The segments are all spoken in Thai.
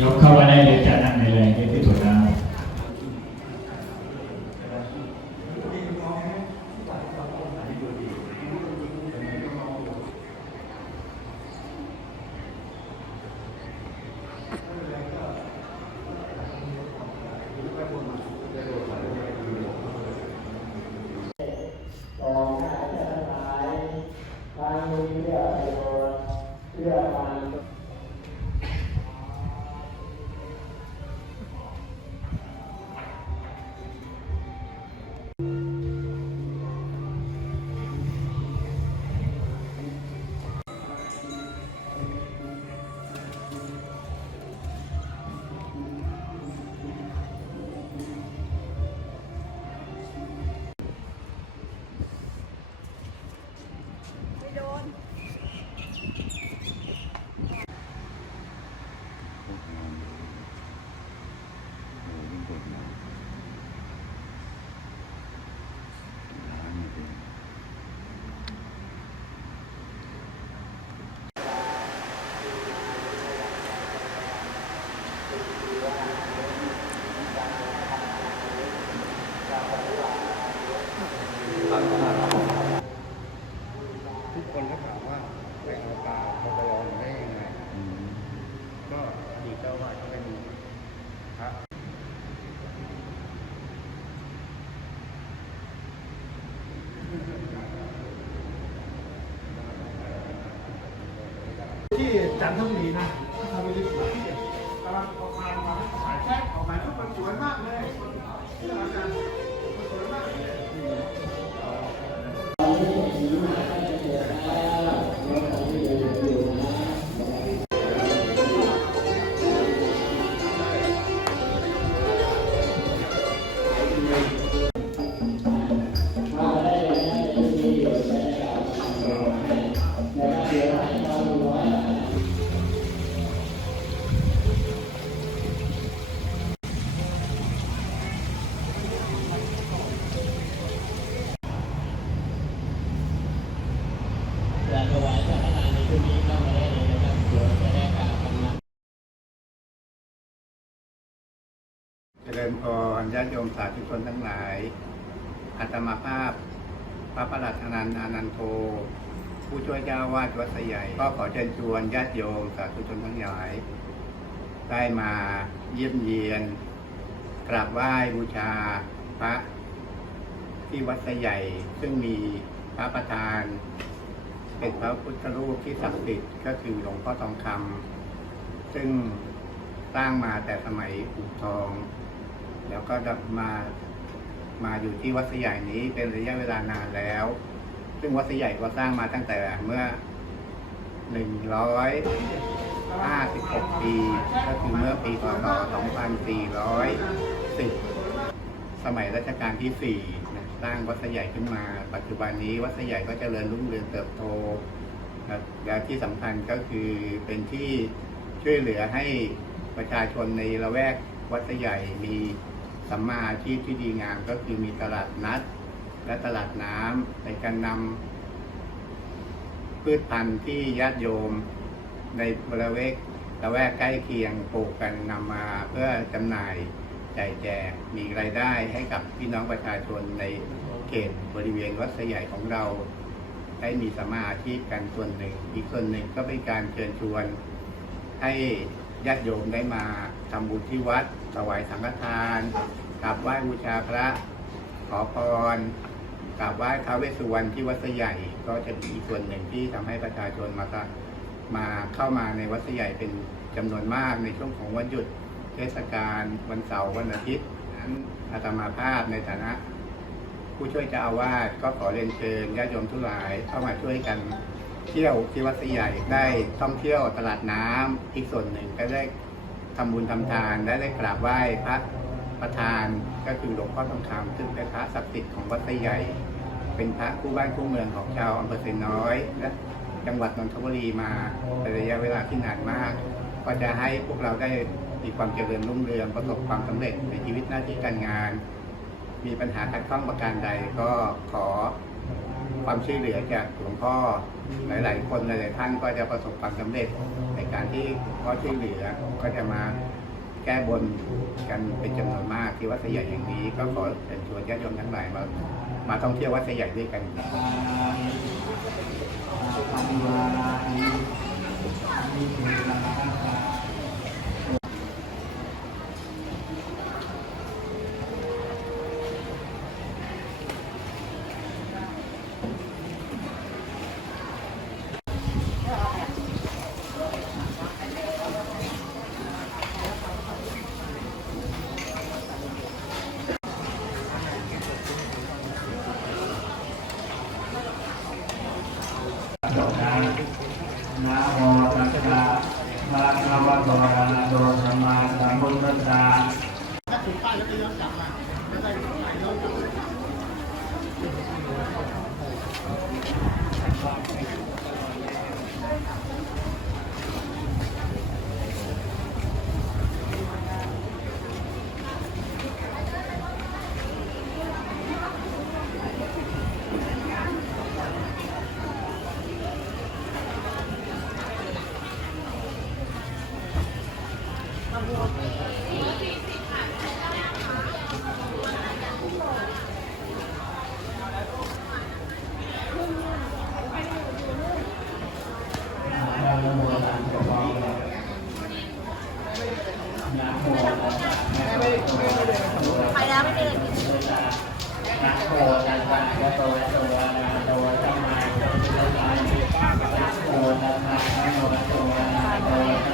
ยกเข้ามาได้เลยจะนั่งได้เลยที่สุดแล้วของข้าพเจ้าทั้งหลายทางมีเพื่อประโยชน์เพื่อความ จันทบุรีนะ เริญพรญาติโยมสาธุชนทั้งหลาย อาตมาภาพ พระประหลัดอนันต์อนันโท ผู้ช่วยเจ้าวาดวัดสยายก็ขอเชิญชวนญาติโยมสาธุชนทั้งหลาย ได้มาเยี่ยมเยียน กราบไหว้บูชาพระที่วัดสยายซึ่งมีพระประธาน เป็นพระพุทธรูปที่ศักดิ์สิทธิ์ก็คือหลวงพ่อทองคำซึ่งสร้างมาแต่สมัยอู่ทอง แล้วก็มามาอยู่ที่วัดสยายนี้เป็นระยะเวลานานแล้ว ซึ่งวัดสยายก็สร้างมาตั้งแต่เมื่อหนึ่งร้อยห้าสิบหกปี ก็คือเมื่อปีพศสองพันสี่ร้อยสิบสมัยรัชกาลที่สี่นะสร้างวัดสยายขึ้นมา ปัจจุบันนี้วัดสยายก็เจริญรุ่งเรืองเติบโต และที่สำคัญก็คือเป็นที่ช่วยเหลือให้ประชาชนในละแวกวัดสยายมี สัมมาอาชีพที่ดีงามก็คือมีตลาดนัด และตลาดน้ำในการนำพืชพันธุ์ที่ญาติโยมในบริเวณละแวกใกล้เคียงปลูกกันนำมาเพื่อจำหน่ายจ่ายแจกมีรายได้ให้กับพี่น้องประชาชนในเขตบริเวณวัดสยายของเรา ได้มีสมมาอาชีพกันส่วนหนึ่ง อีกส่วนหนึ่งก็เป็นการเชิญชวน ให้ญาติโยมได้มาทำบุญที่วัด ถวายสังฆทานกราบไหว้บูชาพระ ขอพรกราบไหว้ท้าวเวสสุวรรณที่วัดสยายก็จะมีส่วนหนึ่งที่ทำให้ประชาชนมาสะมาเข้ามาในวัดสยายเป็นจำนวนมากในช่วงของวันหยุดเทศกาลวันเสาร์วันอาทิตย์นั้นอาตมาภาพในฐานะ ผู้ช่วยเจ้าอาวาสก็ขอเรียนเชิญญาติโยมทุกหลายเข้ามาช่วยกันเที่ยวที่วัดสยายได้ท่องเที่ยวตลาดน้ำอีกส่วนหนึ่งก็ได้ ทำบุญทำทานและได้กราบไหว้พระประธานก็คือหลวงพ่อทองคำซึ่งเป็นพระศักดิ์สิทธิ์ของวัดสยายเป็นพระคู่บ้านคู่เมืองของชาวอำเภอเซนน้อยและจังหวัดนนทบุรีมาเป็นระยะเวลาที่นานมาก ก็จะให้พวกเราได้มีความเจริญรุ่งเรืองประสบความสำเร็จในชีวิตหน้าที่การงาน มีปัญหาขัดข้องประการใดก็ขอ ความช่วยเหลือจากหลวงพ่อหลาย ๆ คนหลายๆท่านก็จะประสบความสำเร็จในการที่พ่อช่วยเหลือก็จะมาแก้บนกันเป็นจำนวนมากที่วัดสยามแห่างนี้ ก็ขอเชิญชวนญาติโยมทั้งหลายมามาท่องเที่ยววัดสยามด้วยกันนะโมตัสสะภะคะวะโตอะระหะโตสัมมาสัมพุทธัสสะ ถ้าถึงป้ายแล้วก็ย้อนกลับมาไม่ได้ย้อนกลับมา นะโมตัสสะภะคะวะโตอะระหะโตสัมมาสัมพุทธัสสะนะโมตัสสะภะคะวะโตอะระหะโตสัมมาสัมพุทธัสสะ ไปแล้วไม่เลยกินนะโมตัสสะภะคะวะโตอะร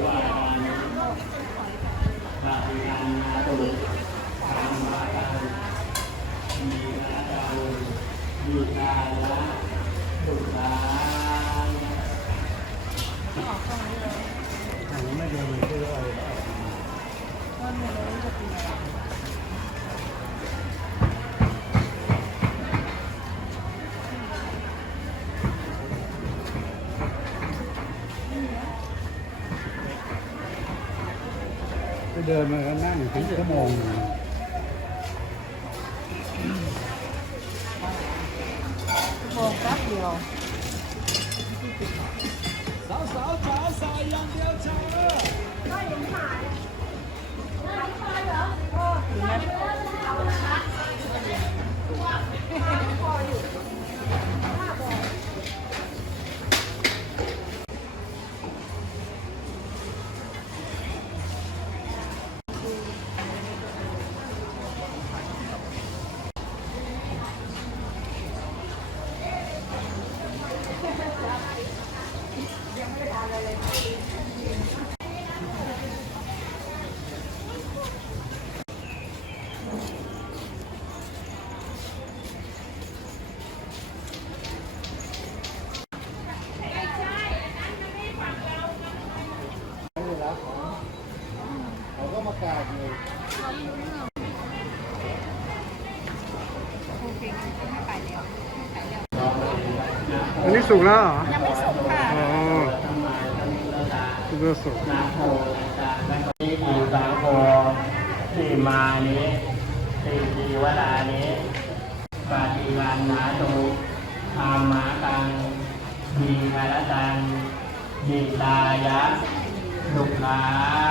ดินมานั่งถึงชั่วโมง อันนี้สุกแล้วเหรอยังไม่สุกค่ะอ๋อสุกแล้วสุกนะโมตัสสะภะคที่ปูสังโฆที่มานี้ที่จีวรานี้ปฏิวันนาตุธรรมาตังมีคารตังดีตายะสุขา